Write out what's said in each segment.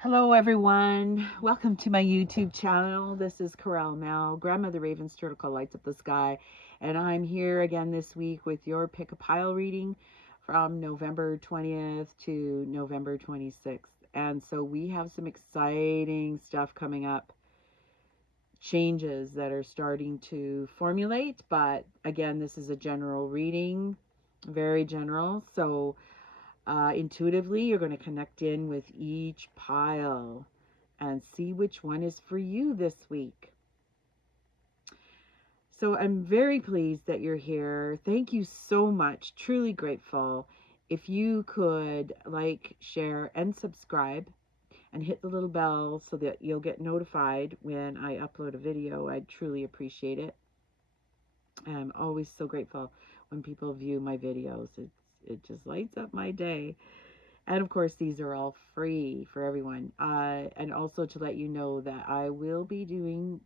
Hello everyone, welcome to my YouTube channel. This is Corral Mel, Grandmother Raven's Turtle Call Lights Up the Sky, and I'm here again this week with your pick a pile reading from November 20th to November 26th. And so we have some exciting stuff coming up, changes that are starting to formulate, but again, this is a general reading, very general. So intuitively, you're going to connect in with each pile and see which one is for you this week. So I'm very pleased that you're here. Thank you so much. Truly grateful. If you could like, share, and subscribe and hit the little bell so that you'll get notified when I upload a video, I'd truly appreciate it. I'm always so grateful when people view my videos. It just lights up my day. And of course, these are all free for everyone. And also to let you know that I will be doing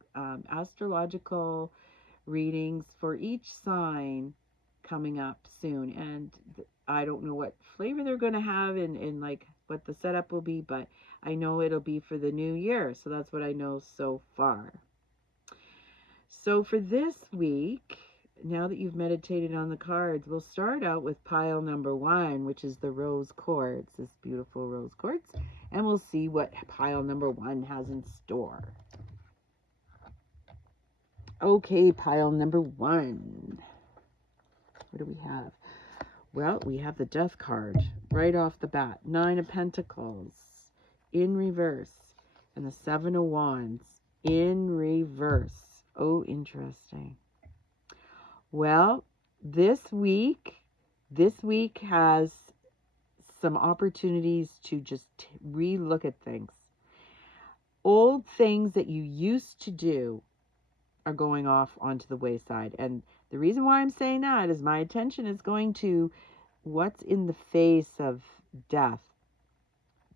astrological readings for each sign coming up soon. And I don't know what flavor they're going to have and like what the setup will be, but I know it'll be for the new year. So that's what I know so far. So for this week, now that you've meditated on the cards, we'll start out with pile number 1, which is the rose quartz, this beautiful rose quartz, and we'll see what pile number 1 has in store. Okay, pile number 1. What do we have? Well, we have the Death card right off the bat. 9 of Pentacles in reverse, and the 7 of Wands in reverse. Oh, interesting. Well, this week has some opportunities to just re-look at things. Old things that you used to do are going off onto the wayside. And the reason why I'm saying that is my attention is going to what's in the face of death.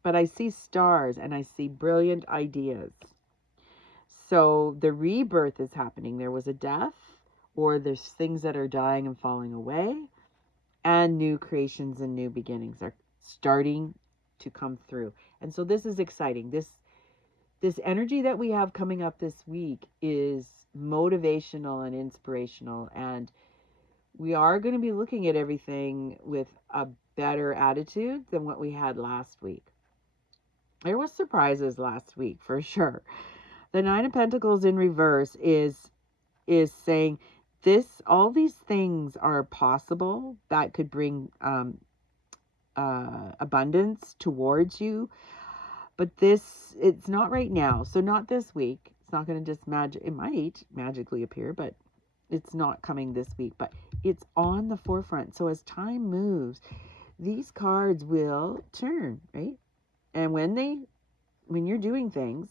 But I see stars and I see brilliant ideas. So the rebirth is happening. There was a death, or there's things that are dying and falling away, and new creations and new beginnings are starting to come through. And so this is exciting. This energy that we have coming up this week is motivational and inspirational, and we are going to be looking at everything with a better attitude than what we had last week. There was surprises last week for sure. The 9 of Pentacles in reverse is saying all these things are possible that could bring abundance towards you, but it's not right now. So not this week. It's not going to just it might magically appear, but it's not coming this week, but it's on the forefront. So as time moves, these cards will turn, right? And when you're doing things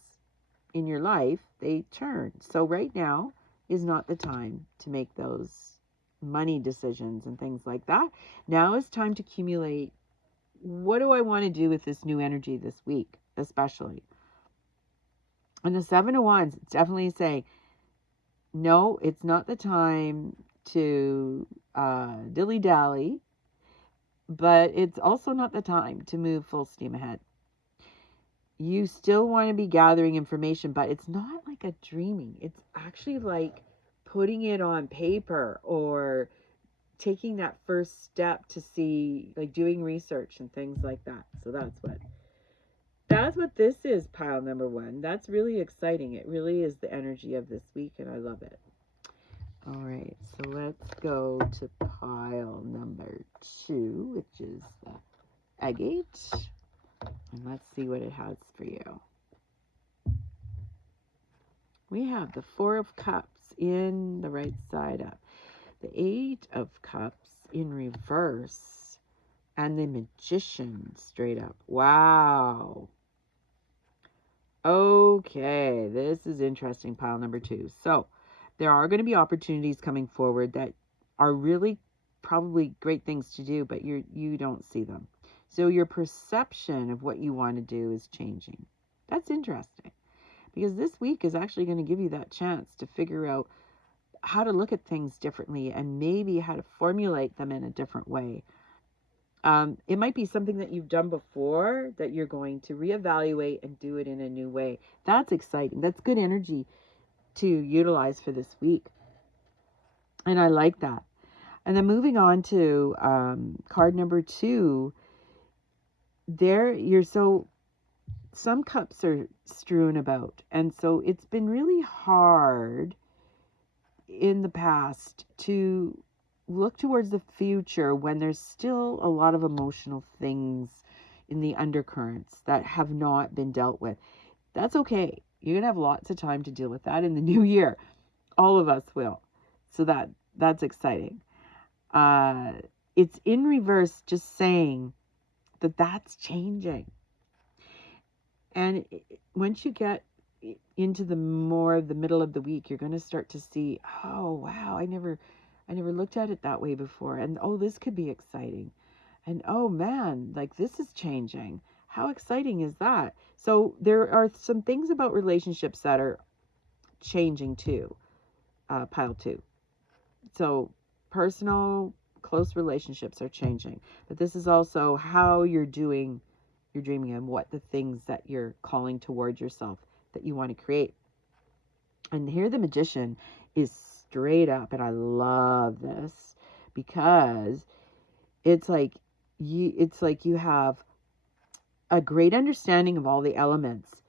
in your life, they turn. So right now is not the time to make those money decisions and things like that. Now is time to accumulate. What do I want to do with this new energy this week, especially? And the 7 of Wands, it's definitely saying, no, it's not the time to dilly-dally, but it's also not the time to move full steam ahead. You still want to be gathering information, but it's not like a dreaming. It's actually like putting it on paper or taking that first step to see, like doing research and things like that. So that's what this is, pile number 1. That's really exciting. It really is the energy of this week, and I love it. All right, so let's go to pile number 2, which is the agate. And let's see what it has for you. We have the 4 of Cups in the right side up, the 8 of Cups in reverse, and the Magician straight up. Wow. Okay, this is interesting, pile number 2. So there are going to be opportunities coming forward that are really probably great things to do, but you don't see them. So your perception of what you want to do is changing. That's interesting, because this week is actually going to give you that chance to figure out how to look at things differently and maybe how to formulate them in a different way. It might be something that you've done before that you're going to reevaluate and do it in a new way. That's exciting. That's good energy to utilize for this week. And I like that. And then moving on to card number 2, some cups are strewn about. And so it's been really hard in the past to look towards the future when there's still a lot of emotional things in the undercurrents that have not been dealt with. That's okay. You're going to have lots of time to deal with that in the new year. All of us will. So that's exciting. It's in reverse, just saying that that's changing. And once you get into the middle of the week, you're going to start to see, oh wow, I never looked at it that way before, and oh, this could be exciting, and oh man, like this is changing. How exciting is that? So there are some things about relationships that are changing too, pile 2. So personal, close relationships are changing, but this is also how you're dreaming, and what the things that you're calling towards yourself that you want to create. And here the Magician is straight up, and I love this because it's like you have a great understanding of all the elements,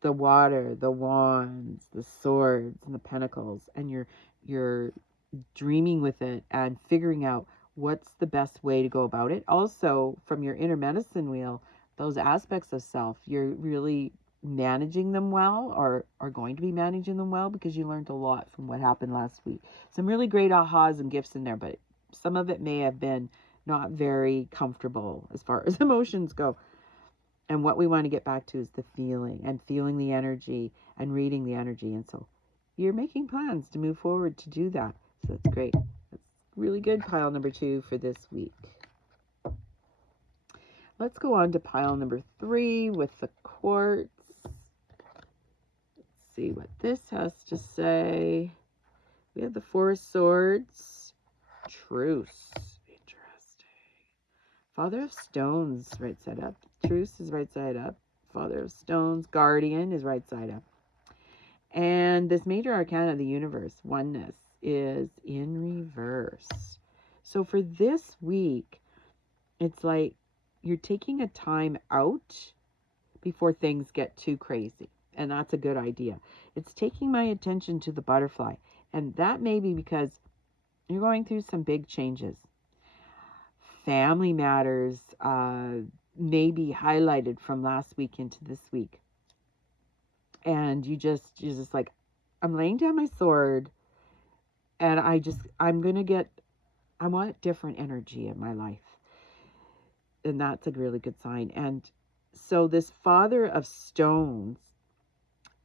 the water, the wands, the swords, and the pentacles, and you're dreaming with it and figuring out what's the best way to go about it. Also, from your inner medicine wheel, those aspects of self, you're really managing them well, or are going to be managing them well, because you learned a lot from what happened last week. Some really great ahas and gifts in there, but some of it may have been not very comfortable as far as emotions go. And what we want to get back to is the feeling, and feeling the energy and reading the energy. And so you're making plans to move forward to do that. So that's great. That's really good, pile number 2 for this week. Let's go on to pile number 3 with the quartz. Let's see what this has to say. We have the 4 of Swords. Truce. Interesting. Father of Stones, right side up. Truce is right side up. Father of Stones. Guardian is right side up. And this major arcana of the universe, oneness, is in reverse. So for this week, it's like you're taking a time out before things get too crazy. And that's a good idea. It's taking my attention to the butterfly. And that may be because you're going through some big changes. Family matters may be highlighted from last week into this week. And you're just like, I'm laying down my sword, and I want different energy in my life. And that's a really good sign. And so this Father of Stones,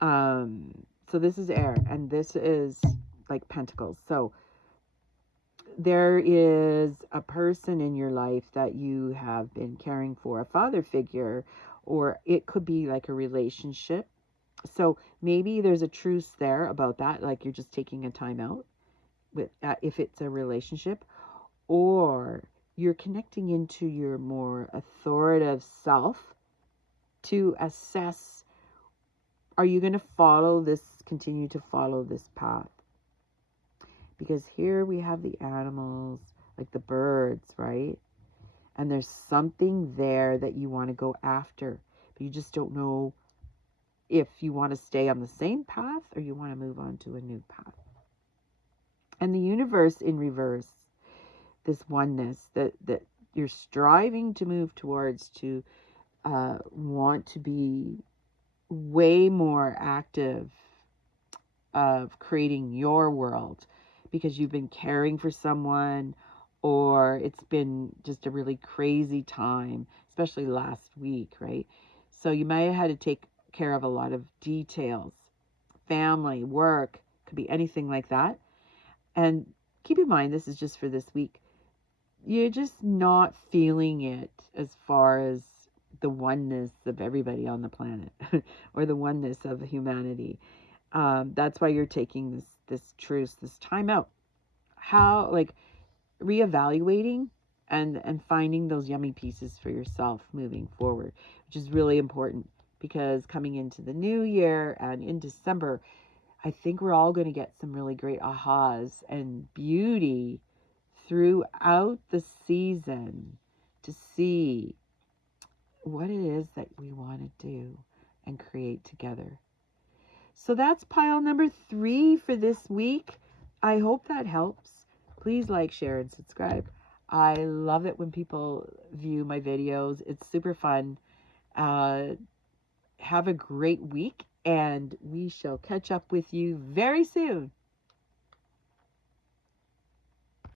so this is air, and this is like pentacles. So there is a person in your life that you have been caring for, a father figure, or it could be like a relationship. So maybe there's a truce there about that, like you're just taking a time out with if it's a relationship, or you're connecting into your more authoritative self to assess, are you going to continue to follow this path? Because here we have the animals, like the birds, right? And there's something there that you want to go after, but you just don't know if you want to stay on the same path or you want to move on to a new path. And the universe in reverse, this oneness that you're striving to move towards, to want to be way more active of creating your world, because you've been caring for someone, or it's been just a really crazy time, especially last week, right? So you might have had to take care of a lot of details, family, work, could be anything like that. And keep in mind, this is just for this week. You're just not feeling it as far as the oneness of everybody on the planet or the oneness of humanity. That's why you're taking this truce, this time out. How, like, reevaluating and finding those yummy pieces for yourself moving forward, which is really important, because coming into the new year and in December, I think we're all going to get some really great ahas and beauty throughout the season to see what it is that we want to do and create together. So that's pile number 3 for this week. I hope that helps. Please like, share, and subscribe. I love it when people view my videos. It's super fun. Have a great week, and we shall catch up with you very soon.